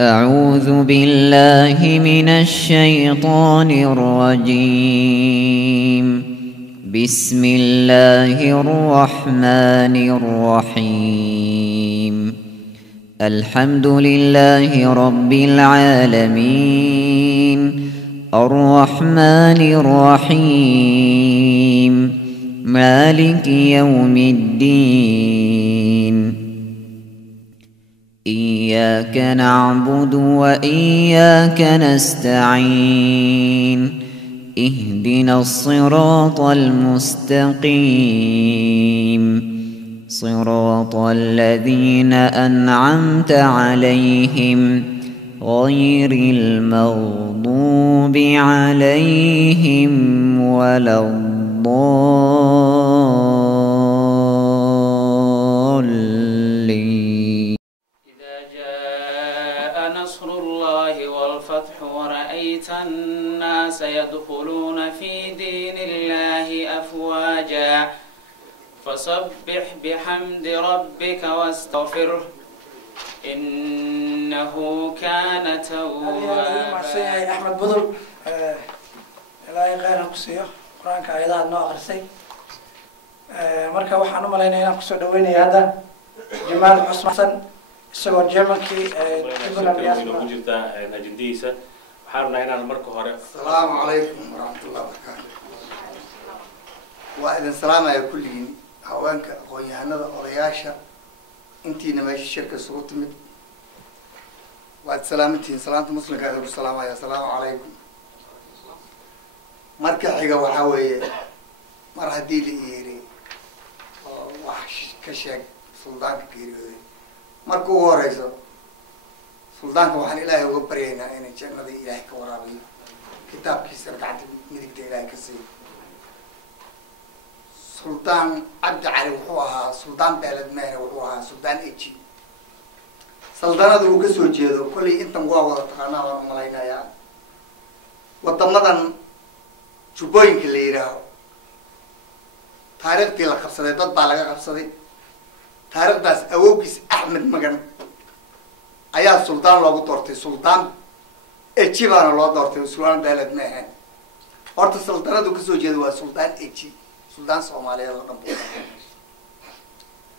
أعوذ بالله من الشيطان الرجيم. بسم الله الرحمن الرحيم. الحمد لله رب العالمين الرحمن الرحيم مالك يوم الدين. إياك نعبد وإياك نستعين. اهدنا الصراط المستقيم صراط الذين أنعمت عليهم غير المغضوب عليهم ولا الضالين. إذا جاء نصر الله والفتح ورأيت الناس يدخلون في دين الله أفواجا فسبح بحمد ربك واستغفره إنه كان توابا. أحمد بدر إلهي khayr ku siiyo quraanka ayadaha noo akhrisay marka waxaan u maleynayaa inaan ku soo dhaweynaya hadda Jamaal Xusmaan isagoo Germankii ku jirta ajendiisa waxaan rabnaa inaan marka hore السلام عليكم ورحمة الله وبركاته. وإذا السلام على كلين هوانك قويانا ورياشة انتي نماشي الشركة صوت مد وعد سلامتين سلامة مسلم كذا بالسلام عليكم. السلام عليكم. مركز حاجة وحوي مرة دي لإيري وحش كشك سلطان كبير مركو هو رئيسه سلطان كوحن إلهي وقبرينا إن جنة إلهي كورابي كتاب كيسر قاعد مدك إلهي كسي سلطان عبد علي وحوها سلطان بلد مهر وحوها سلطان إيجي سلطان ذو كسو جيدو كل إنت مقاوة تقانا وملاينا يا وطمدن شبوين كلي يراهو تاريخ دي لقبصدي ضد بالغا قبصدي تاريخ داس أووكيس أحمد مغن أيها سلطان لوغو دورتي سلطان إيجي بانا لوغو دورتي سلطان بلد مهر ورط سلطان ذو كسو جيدو سلطان إيجي سلطان صوماليا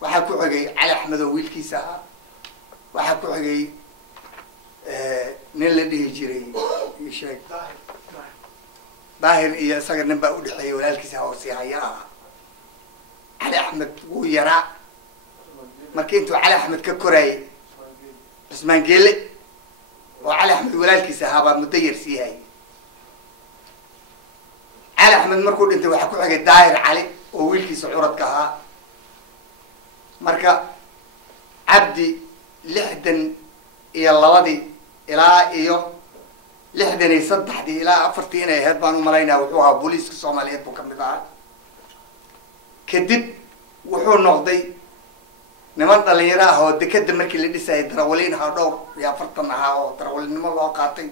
waxaa ku xigay Cali Axmed oo wiilkiisa ah waxaa ku xigay nin la dhihi jiray sheeg daahir iyo isaga nin baa u dhaxeeyay walaalkiisa oo si haya ah Cali Axmed wuu yaraa markii intuu Cali Axmed ka koray Ismaan Geele oo Cali Axmed walaalkiisa ahaa baa muddo yar sii hayay علي أحمد مركو أنت وحكوا حاجة داير علي وويلكي سعورة كها مركا عبدي لحدن يلا ودي إلى إيو لحدن يصدح دي إلى أفرتين هاد بانو ملاينا وحوها بوليس الصوماليات بكمدها كدب وحو نقضي نمان اللي يراها ودكد مركي اللي لسه يدرولين هادور يا فرطنها ودرولين نمان الله قاطي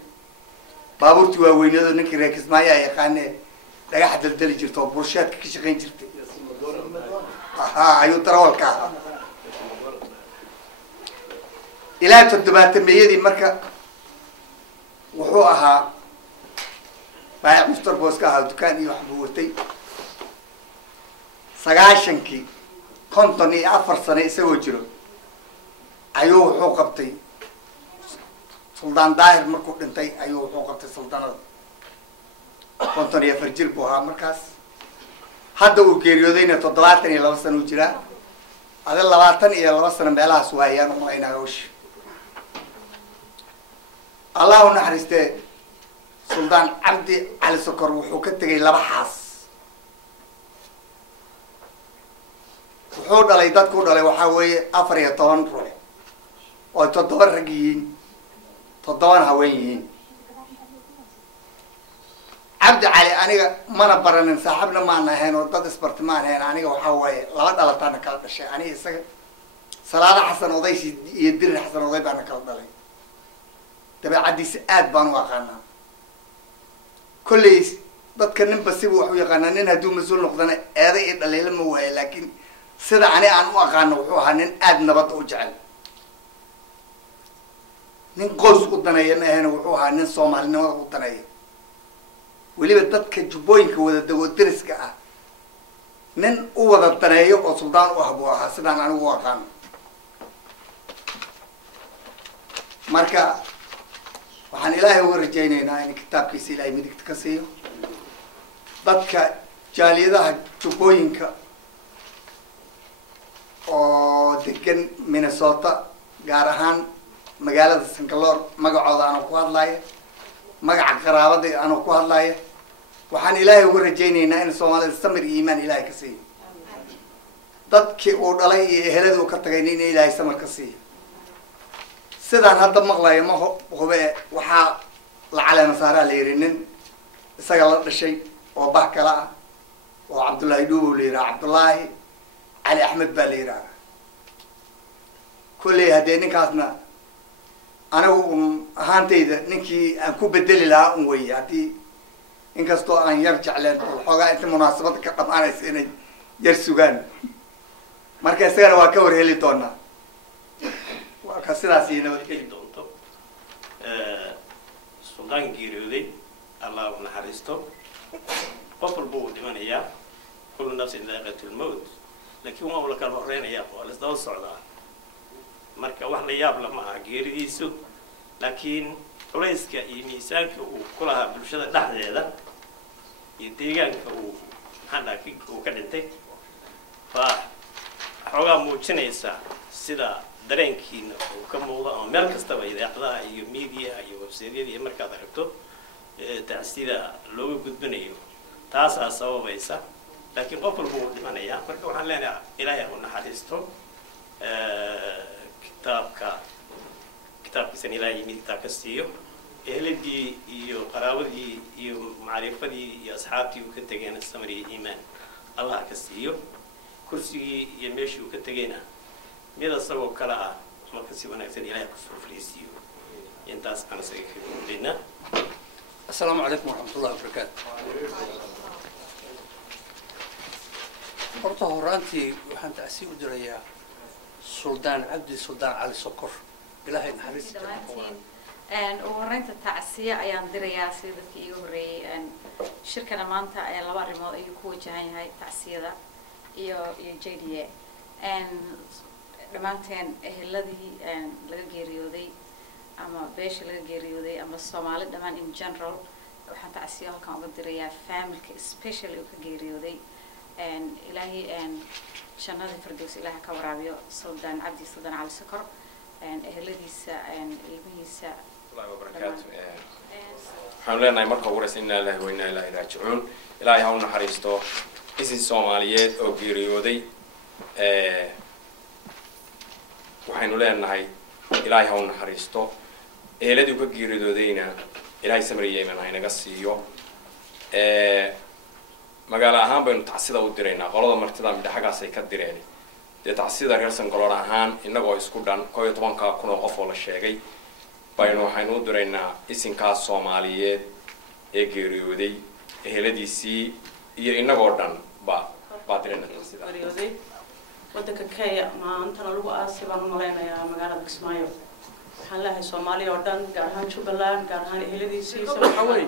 بابورتي ووينيدو نكي ريكز مايا يقاني laga xadaldali jirto bulshada ka shaqeyn jirtay ayuu tarawalka ilaa 700 marka wuxuu ahaa baa Mr. Boska ahaa dukaan iyo wax buu watay 9kii 54 sano isagoo jiro ayuu wuxuu qabtay Sultan Daahir markuu dhintay ayuu wuxuu qabtay sultanada konton iyo farjil buu ahaa markaas hadda uu geeriyoodayna 72 sano u jira adal 22 sano meelahaas waayaan oo ayna hawsh Allahu naxariiste Sultan Abdi Ali Sokor wuxuu ka tagay laba xaas wuxuu dhalay dadku dhalay waxa weeye 14 ruux oo 7 rag yihiin 7 haween yihiin عبد علي أنا ما نبرنا صاحبنا معنا هنا وضد اسبرتمان هنا أنا وحواي لا دلتنا كذا شيء أنا يسق صلاة حسن وضيش يدير حسن وضيب أنا كذا دلي تبع عدي سئات بانو أقانا كل ضد كنن بسيبه وحوي قانين هدوم مسؤول نقدنا هذا اللي لما هو لكن سيدا أنا أقانا وحوها نن أد نبض وجعل nin qoys u daneeya ma ahayna wuxuu ahaa nin soomaalinimada u daneeya weliba dadka jubbooyinka wada dego deriska ah nin u wada daneeyo oo suldaan u ah buu ahaa sidaan anigu u aqaano marka waxaan ilaahay uga rajaynaynaa in kitaabkiisa ilaahay midigta ka siiyo dadka jaaliyadaha jubbooyinka oo degan Minnesota gaar ahaan magaalada Sankaloor magacooda aan ku hadlayo magaca qaraabada aan ku hadlayo waxaan ilaahay uga rajaynaynaa in Soomaalida samir iyo iimaan ilaahay ka siiyo dadkii uu dhalay iyo ehelada uu ka tagay in ilaahay samir ka siiyo sidaan hadda maqlayo ma hube waxaa la caleema saaraa la yiri nin isaga la dhashay oo bah kala ah oo Cabdullaahi Dhuubo la yiraahdo Cabdullaahi Ali Axmed baa la yiraahdaa kulley haddee ninkaasna anigu ahaantayda ninkii aan ku bedeli lahaa un weeye haddii inkastoo aan yar jecleen xoogaa inta munaasabada ka dhamaanaysa inay yar sugaan marka isagana waa ka warheli doonaa waa ka sidaas iyo nabadgeli doonto suldaan geeriyooday allah u naxariisto qof walba uu dhimanayaa kullu nafsin daa'iqatul mawt laakiin waa la kala horeynayaa oo la isdaba socdaa marka wax la yaab lama aha geeridiisu laakiin culayska iyo miisaanka uu ku lahaa bulshada dhexdeeda iyo deegaanka uu uu ka dhintay waa xoogaa muujinaysa sida dareenkiina uu ka muuqdo ama meel kastaba idaacadaha iyo media iyo website-yada iyo markaad aragto tacsida looga gudbinayo taasaa sababaysa laakiin qof walba uu dhimanayaa marka waxaan leenahay ilaahay u naxariisto kitaabkiisana ilaahay midigtaa ka siiyo ehladii iyo qaraabadii iyo macrifadii iyo asxaabtii uu ka tegayna samir iyo iimaan allah ka siiyo kursigii iyo meeshii uu ka tegayna mid asagoo kale ah marka si wanaagsan ilaahay kusoo fariisiiyo intaas aan isaga ka gudbina السلام عليكم ورحمة الله وبركاته. horta horaantii waxaan tacsiib u dirayaa suldaan cabdi suldaan cali sokor ilaahay naxariis ugu horeynta tacsiya ayaan dirayaa sida dadkii iiga horreeyay shirkana maanta laba arrimood ayuu ku wajahan yahay tacsiyada iyo JDA dhammaanteen eheladii laga geeriyooday ama beesha laga geeriyooday ama Soomaali dhamaan in general waxaan tacsiyo halkan uga dirayaa family especially oo ka geeriyooday ilaahay jannada firdaws ilaahay ka waraabiyo suldaan cabdi suldaan cali sokor eheladiisa ilmihiisa الله وبركاته waxaan leenahay marka ugu horeysa inna ilaahi wa inna ilaahi raaji'uun ilaahay ha u naxariisto isin Soomaaliyeed oo geeriyooday waxaynu leenahay ilaahay ha u naxariisto eheladii ka geeriyoodayna ilaahay samir iyo iimaan ha inaga siiyo magaalo ahaan baynu tacsida u diraynaa qolada martida midhaxagaas ay ka direen dee tacsida reer Sankaloor ahaan inagoo isku dhan 11,000 qof oo la sheegay baynu waxaynu u diraynaa isinkaas Soomaaliyeed ee geeriyooday eheladiisii iyo inagoo dhan baa dirayna tacsida waddanka Kenya maanta lagu aasay baan u maleynayaa magaalada Kismaayo waxaan leeyahay Soomaaliya oo dhan gaar ahaan Jubbaland gaar ahaan eheladiisii waxa weey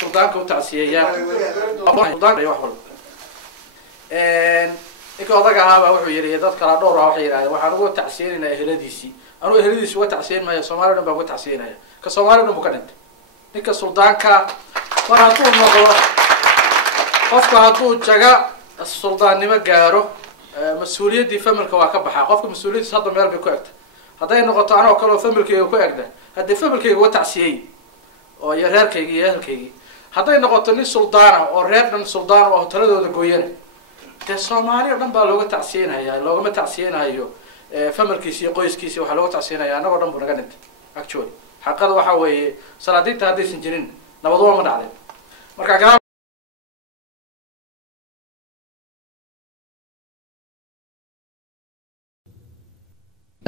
suldaanka u tacsiyeeyaa suldaanka wax walba inka odaga ahaa wuxuu yiri dad kala dhowr ah waxay yiraahdeen waxaan ugu tacsiyeenaynaa eheladiisii anu eheladiisii uga tacsiyeen maayo Soomaaliya dhan baa uga tacsiyeenaya ka Soomaaliya dhan buu ka dhintay ninka suldaanka mar hadduu noqdo qofka hadduu jaga suldaannimo gaaro mas'uuliyadii familka waa ka baxaa qofka mas'uuliyadiisa hadda meel bay ku egtay hadday noqoto anoo kale oo familkayga ku egda haddii familkayga uga tacsiyey oo iyo reerkayga iyo ehelkayga hadday noqoto nin suldaana oo reer dhan suldaan oo taladooda gooyana dee Soomaaliya dhan baa looga tacsiyeenayaa loogama tacsiyeenayo familkiisa iyo qoyskiisa waxaa looga tacsiyeenayaa anagoo dhan buu naga dhintay actually xaqada waxa weeye salaadiinta haddaysan jirin nabad waa ma dhacdeen marka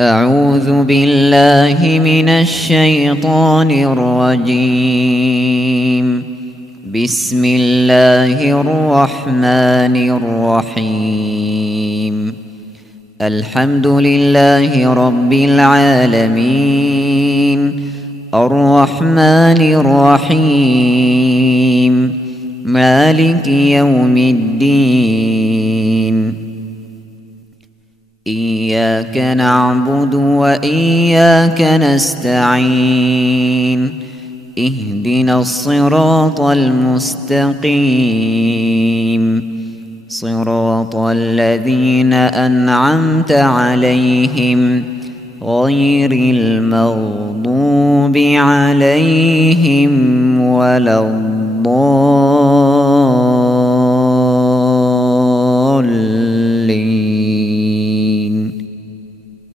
أعوذ بالله من الشيطان الرجيم بسم الله الرحمن الرحيم الحمد لله رب العالمين الرحمن الرحيم مالك يوم الدين إياك نعبد وإياك نستعين اهدنا الصراط المستقيم صراط الذين أنعمت عليهم غير المغضوب عليهم ولا الضالين